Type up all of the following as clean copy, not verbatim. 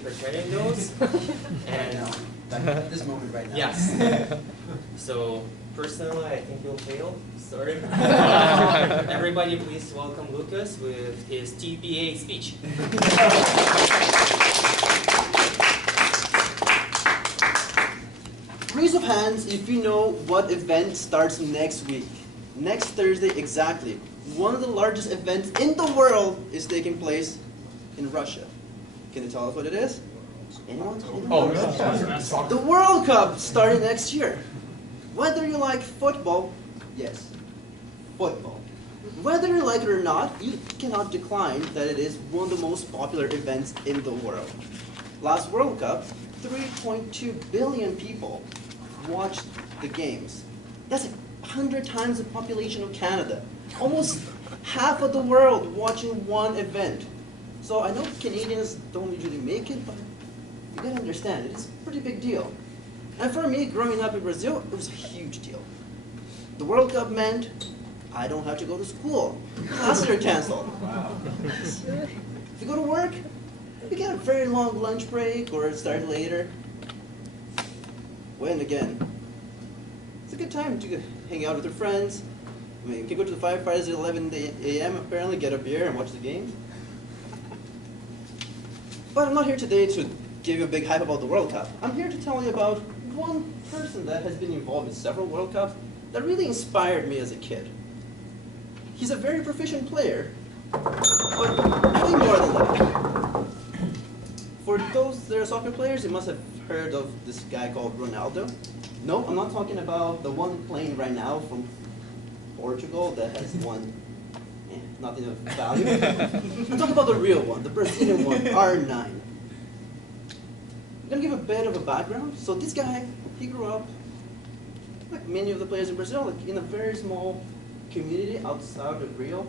preparing those. And at this moment right now. yes. So personally, I think you'll fail. Sorry. Everybody, please welcome Lucas with his TPA speech. Raise of hands if you know what event starts next week. Next Thursday, exactly. One of the largest events in the world is taking place in Russia. Can you tell us what it is? Anyone? Oh, The World Cup starting next year. Whether you like football, yes, football. Whether you like it or not, you cannot decline that it is one of the most popular events in the world. Last World Cup, 3.2 billion people watched the games. That's 100 times the population of Canada. Almost half of the world watching one event. So I know Canadians don't usually make it, but you gotta understand, it is a pretty big deal. And for me, growing up in Brazil, it was a huge deal. The World Cup meant I don't have to go to school. Classes are canceled. Wow. If you go to work, you get a very long lunch break or start later. When again, it's a good time to hang out with your friends. I mean, you can go to the firefighters at 11 a.m. apparently, get a beer and watch the game. But I'm not here today to give you a big hype about the World Cup. I'm here to tell you about one person that has been involved in several World Cups that really inspired me as a kid. He's a very proficient player, but way more than that. For those that are soccer players, you must have heard of this guy called Ronaldo. No, I'm not talking about the one playing right now from Portugal that has won nothing of value. I'm talking about the real one, the Brazilian one, R9. I'm gonna give a bit of a background. So this guy, he grew up, like many of the players in Brazil, like in a very small community outside of Rio,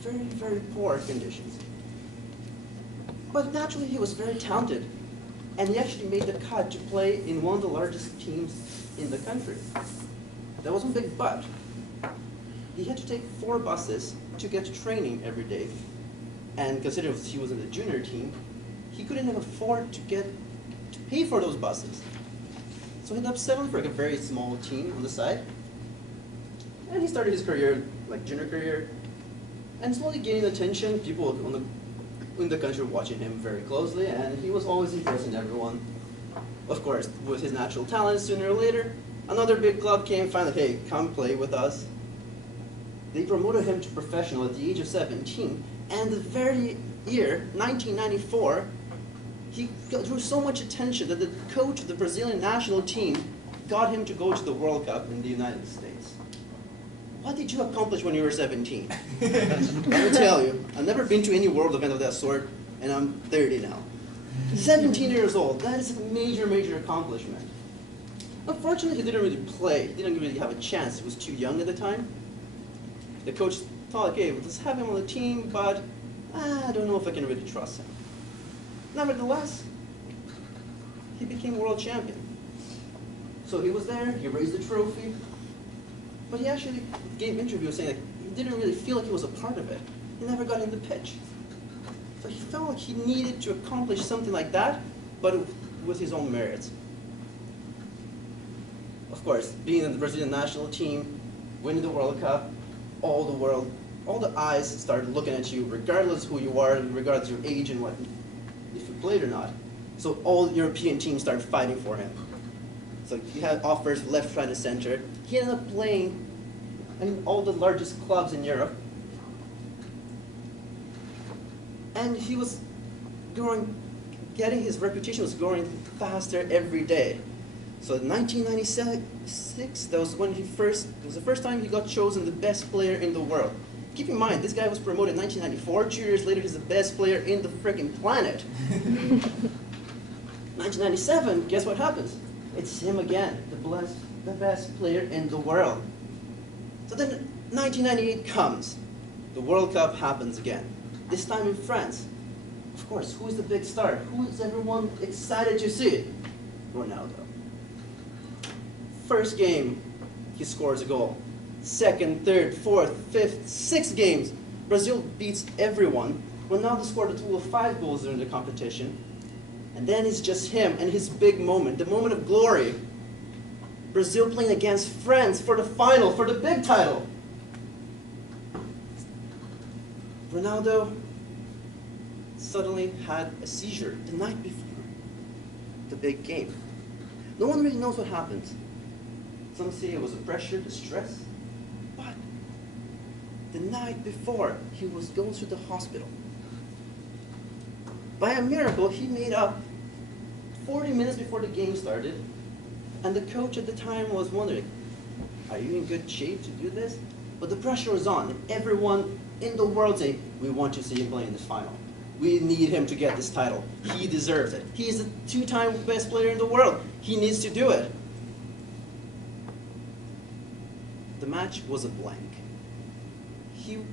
very, very poor conditions. But naturally, he was very talented, and he actually made the cut to play in one of the largest teams in the country. That was a big but. He had to take 4 buses to get to training every day, and considering he was in the junior team, he couldn't even afford to pay for those buses. So he ended up settling for like a very small team on the side, and he started his career, like junior career, and slowly gaining attention. People in the country were watching him very closely, and he was always impressing everyone. Of course, with his natural talent, sooner or later, another big club came, finally, hey, come play with us. They promoted him to professional at the age of 17, and the very year, 1994, he drew so much attention that the coach of the Brazilian national team got him to go to the World Cup in the United States. What did you accomplish when you were 17? Let me tell you, I've never been to any world event of that sort, and I'm 30 now. 17 years old, that is a major, major accomplishment. Unfortunately, he didn't really play. He didn't really have a chance. He was too young at the time. The coach thought, okay, let's have him on the team, but I don't know if I can really trust him. Nevertheless, he became world champion. So he was there, he raised the trophy, but he actually gave interviews saying that he didn't really feel like he was a part of it. He never got in the pitch. So he felt like he needed to accomplish something like that, but with his own merits. Of course, being in the Brazilian national team, winning the World Cup, all the eyes started looking at you, regardless who you are, regardless of your age and what, if you played or not. So all European teams started fighting for him. So he had offers left, right, and center. He ended up playing in all the largest clubs in Europe. And he was getting his reputation was growing faster every day. So in 1996, that was the first time he got chosen the best player in the world. Keep in mind, this guy was promoted in 1994. 2 years later, he's the best player in the freaking planet. 1997, guess what happens? It's him again, the best player in the world. So then 1998 comes. The World Cup happens again. This time in France. Of course, who is the big star? Who is everyone excited to see? Ronaldo. First game, he scores a goal. Second, third, fourth, fifth, 6 games. Brazil beats everyone. Ronaldo scored a total of 5 goals during the competition. And then it's just him and his big moment, the moment of glory. Brazil playing against France for the final, for the big title. Ronaldo suddenly had a seizure the night before the big game. No one really knows what happened. Some say it was the pressure, the stress, but the night before he was going to the hospital. By a miracle, he made up 40 minutes before the game started, and the coach at the time was wondering, are you in good shape to do this? But the pressure was on, and everyone in the world saying, we want to see him play in this final. We need him to get this title. He deserves it. He's the two-time best player in the world. He needs to do it. The match was a blank.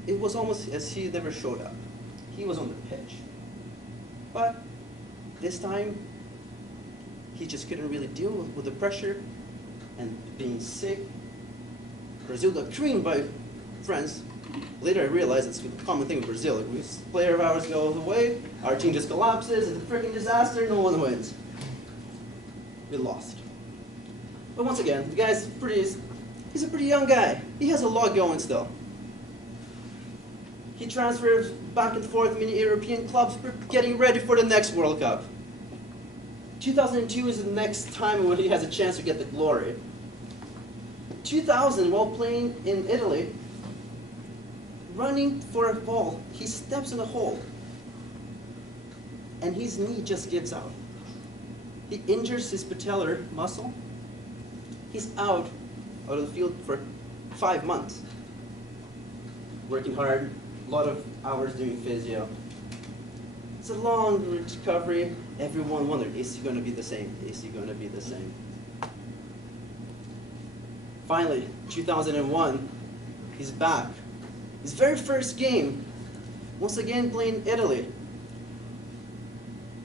It was almost as he never showed up. He was on the pitch. But this time, he just couldn't really deal with the pressure and being sick. Brazil got creamed by France. Later I realized it's a common thing with Brazil. If a player of ours goes away, our team just collapses, it's a freaking disaster, no one wins. We lost. But once again, the guy's he's a pretty young guy. He has a lot going still. He transfers back and forth many European clubs, getting ready for the next World Cup. 2002 is the next time when he has a chance to get the glory. 2000, while playing in Italy, running for a ball, he steps in a hole, and his knee just gives out. He injures his patellar muscle. He's out of the field for 5 months, working hard, a lot of hours doing physio. It's a long recovery. Everyone wondered, is he going to be the same? Is he going to be the same? Finally, 2001, he's back. His very first game, once again playing Italy.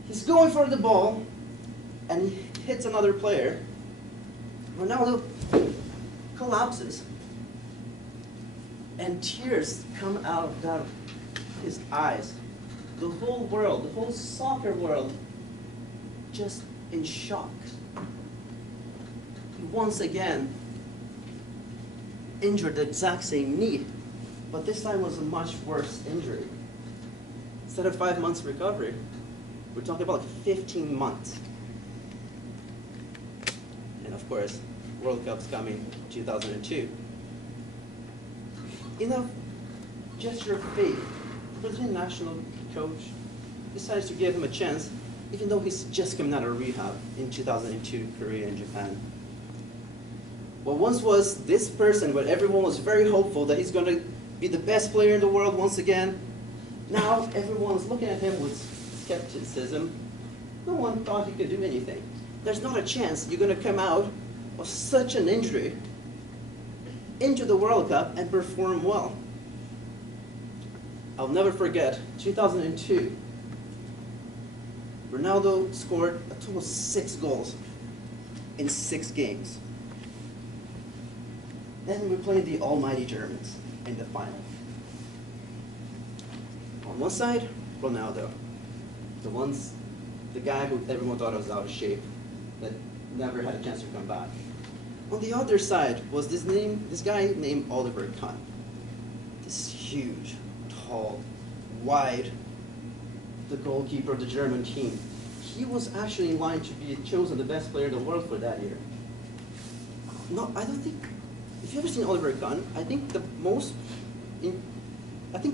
He's going for the ball, and he hits another player. Ronaldo collapses, and tears come out of his eyes. The whole world, the whole soccer world, just in shock. He once again injured the exact same knee, but this time was a much worse injury. Instead of 5 months recovery, we're talking about 15 months. And of course, World Cup's coming 2002. In a gesture of faith, the Brazilian national coach decides to give him a chance, even though he's just coming out of rehab in 2002, Korea and Japan. What once was this person, where everyone was very hopeful that he's going to be the best player in the world once again, now everyone's looking at him with skepticism. No one thought he could do anything. There's not a chance you're going to come out of such an injury into the World Cup and perform well. I'll never forget 2002. Ronaldo scored a total of 6 goals in 6 games. Then we played the almighty Germans in the final. On one side, Ronaldo, the guy who everyone thought was out of shape, that never had a chance to come back. On the other side was this guy named Oliver Kahn. This huge, tall, wide, the goalkeeper of the German team. He was actually in line to be chosen the best player in the world for that year. No, I don't think, if you've ever seen Oliver Kahn, I think the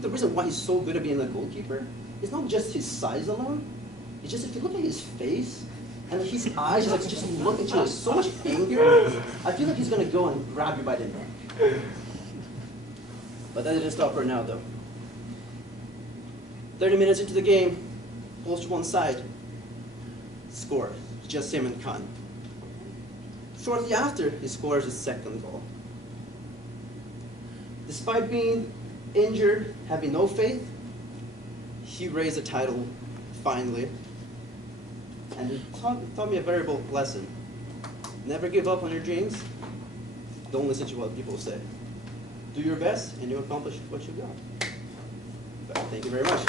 reason why he's so good at being a goalkeeper is not just his size alone. It's just if you look at his face, and his eyes just look at you with so much anger, I feel like he's going to go and grab you by the neck. But that didn't stop Ronaldo. 30 minutes into the game, pulls to one side, scored. Just him and Kahn. Shortly after, he scores his second goal. Despite being injured, having no faith, he raised the title finally. And it taught me a variable lesson. Never give up on your dreams. Don't listen to what people say. Do your best and you'll accomplish what you got. But thank you very much.